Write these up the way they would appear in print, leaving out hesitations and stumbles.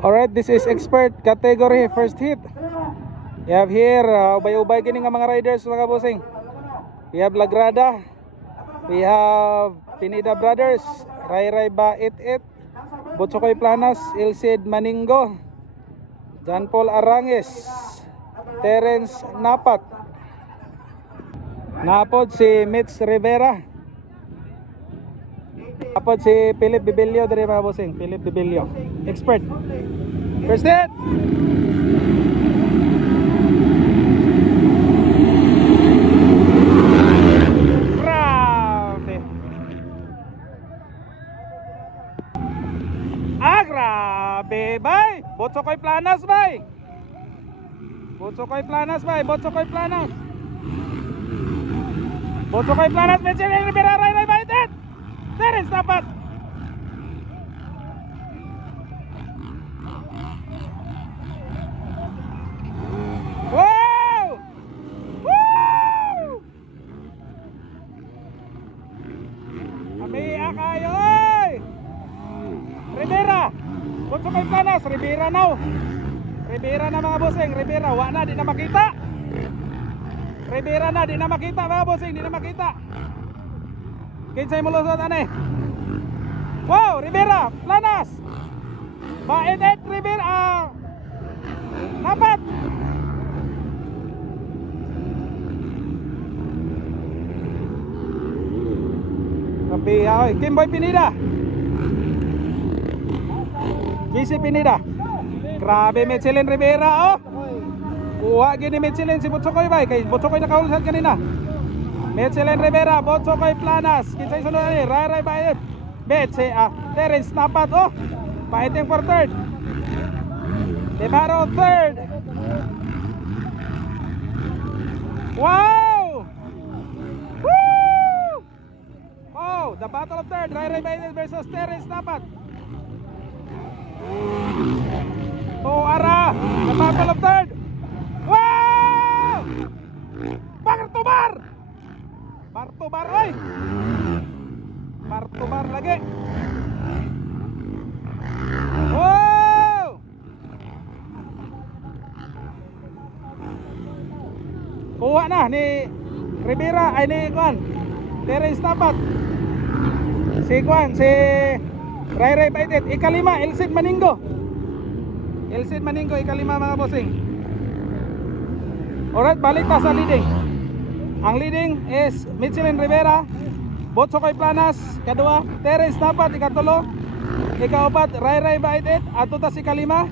Alright, this is expert category first hit. We have here ubay-ubay gini nga mga riders mga bossing. We have Lagrada, we have Pinida Brothers, Ray Ray Ba 88, Botsokoy Planas, Ilsid Maningo, John Paul Aranges, Terence Napat, napod si Mitch Rivera, napod si Philip Bibilio dari mga bossing. Philip Bibilio, expert first hit. Grabe bay, Botsokoy Planas bay, Botsokoy Planas bay, Botsokoy Planas, Botsokoy Planas, Mitchell Rivera, Ray Ray Baitet, Terence Napat. Wow! Woo! Amiya kayo oy! Rivera, Botsokoy Planas, Rivera now. Rivera na mga bossing, Rivera, wa na, di na makita. Rivera na, di na makita mga bossing, di na makita. Kinsay mo lusot ane. Wow, Rivera, Planas. Baitet Rivera, Napat. Tapi oy, Kimboy Pinida. Kisi Pinida. Grabe Michelin Rivera oh. Kuha gini Michelin si Botsokoy bay, kay Botsokoy nakaulusad kanina. Michelin Rivera, Botsokoy Planas, kinsay sunod ani, Ray Ray Baitet. Bet si Terence Napat oh. Baiting for third. Debaro third. Wow! Woo! Oh, the battle of third, Ray Ray Baitet versus Terence Napat. Oh, ara, the battle of third. Wow! Bartobar! Bartobar, oy! Bartobar lagi. Wow! Kuha na ni Rivera, ay ni Kwan, Terence Napat. Si Kwan, si Ray Ray Baitet, ikalima, Ilsid Maningo. Ilsid Maningo, ikalima mga bossing. Alright, balik ta sa leading. Ang leading is Michelin Rivera, Botsokoy Planas, kadua, Terence Napat, ikatulo, ikaupat, Ray Ray Baitet, ato ta si ikalima.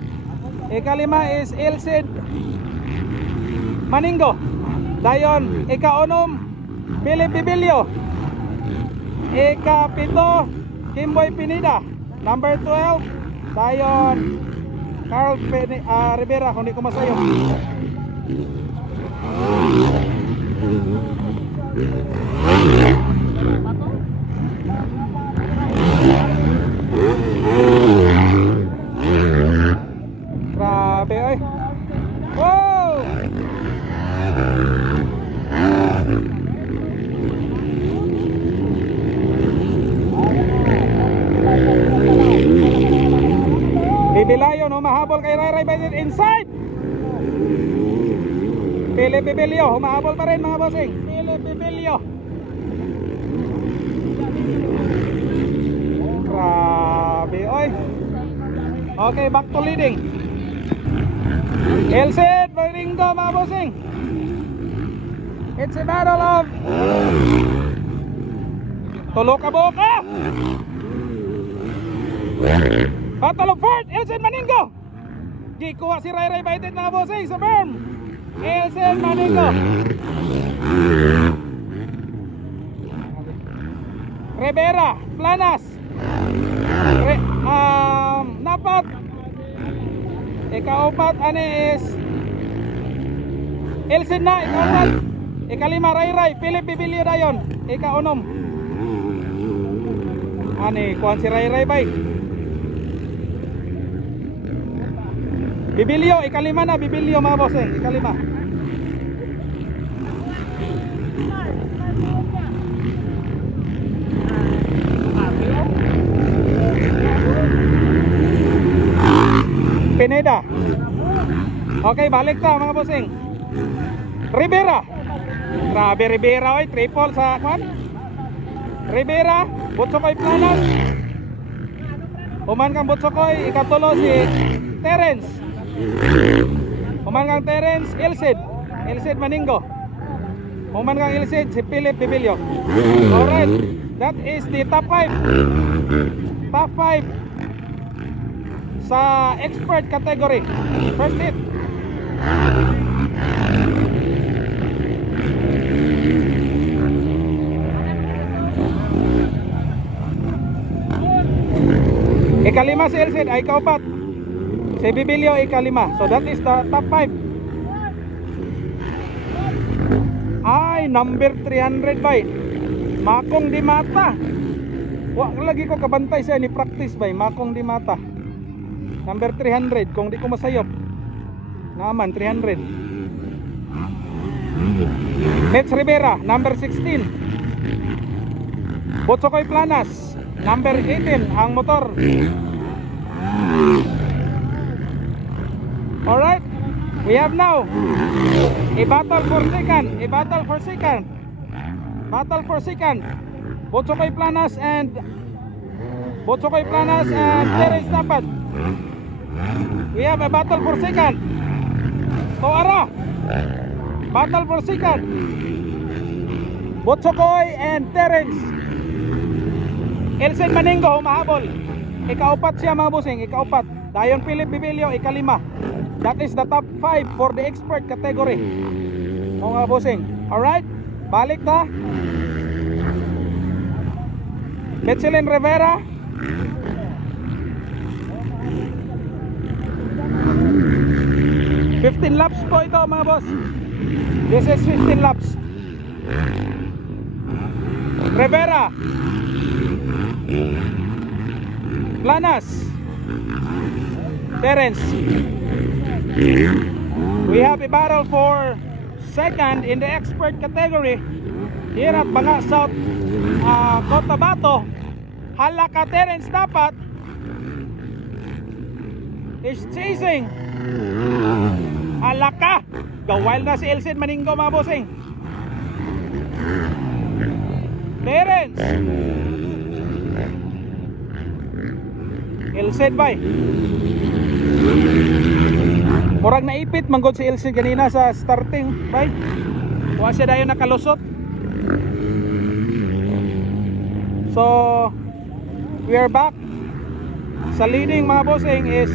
Ikalima is Ilsid Maningo. Dayon, ikaunom, Philip Bibilio. Ikapito, Kimboy Pinida. Number 12, dayon Carl Rivera, kung di ko masayo. Grabe oy. Wow! Bibilayo no, mahabol kay Ray Ray Baitet inside. Philip Bibilio, humahabol pa rin mga bossing. Philip Bibilio. Grabe oy. Okay, back to leading. Ilsid Maningo mga bossing. It's a battle of tulo ka boka. Battle of fourth, Ilsid Maningo. Gikuha si Ray Ray Baitet mga bossing sa berm. Ilsid Maningo. Rivera, Planas, Napat. Ikaupat ani is Ilsid na, ikaupat. Ikalima Ray Ray, Philip Bibilio dayon. Ikaunom ani kuan si Ray Ray bay. Bibilio, ikalima na, Bibilio mga bossing, ikalima. Pineda. Okay, balik ta mga bossing. Rivera. Grabe Rivera, oy, triple sa kwan. Rivera, Butsokoy Planas. Human kang Butsokoy, ikatulo si Terence. Human kang Terence, Ilcid Maningo. Human kang Ilcid, si Philip Bibilio. Alright, that is the top 5. Top 5 sa expert category. First hit. Ikalima si Ilcid, ay kaupat. Si Bibilio ikalima. So that is the top 5. Ay, number 300 bay. Makong di mata. Wa lagi ko kabantay siya ni practice bay. Makong di mata. Number 300 kung di ko masayop. Naman 300. Mets Rivera, number 16. Butsokoy Planas, number 18 ang motor. Alright, we have now a battle for second. Battle for second. Butsokoy Planas and Terence Tapat. We have a battle for second. Toara. Battle for second. Butsokoy and Terence. Ilcid Maningo humahabol. Ikaupat siya mga bossing, ikaupat. Dayon Philip Bibilio ikalima. That is the top 5 for the expert category. Mga bossing. Alright, balik ta. Michelin Rivera. $15 laps po ito mga boss. This is 15 laps. Rivera, Planas, Terence. We have a battle for second in the expert category here at Banga South, Cotabato. Halaka Terence Tapat is chasing. Halaka, gawal na si Ilcid Maningo mga bossing. Terence, Ilcid bay. Murag naipit manggod si Ilcid kanina sa starting bay. Wa siya dayon nakalusot. So we are back. Sa leading mga bossing is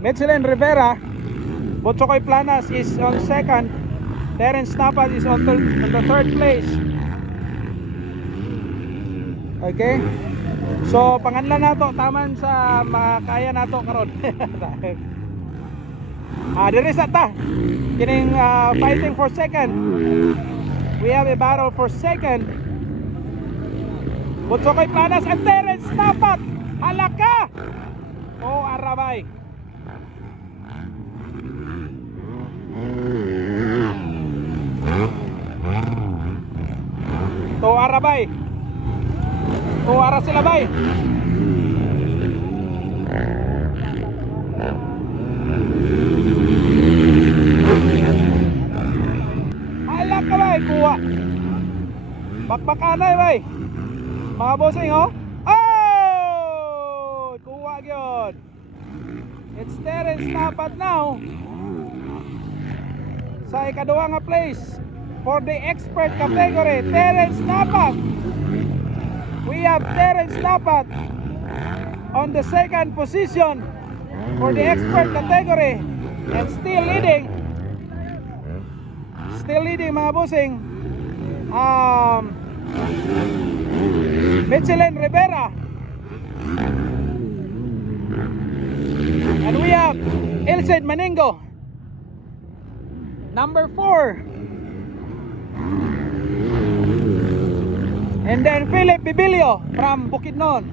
Michelin Rivera. Butsokoy Planas is on second. Terence Tapat is on the third place. Okay. So panganlan nato taman sa makaya nato karon. Diri sa ta. Kining fighting for second. We have a battle for second. Butsokoy Planas and Terence Tapat. Halaka. Oh, arabay. To arabay. To ara sila bay. Halaka bay, kuha. Bakbakanay bay. Mga bossing oh. Oh! Kuha gyud. It's Terence Tapat now. Sa ikaduha nga place for the expert category, Terence Tapat. We have Terence Tapat on the second position for the expert category and still leading mga bossing. Michelin Rivera, and we have Ilcid Maningo, number 4, and then Philip Bibilio from Bukidnon.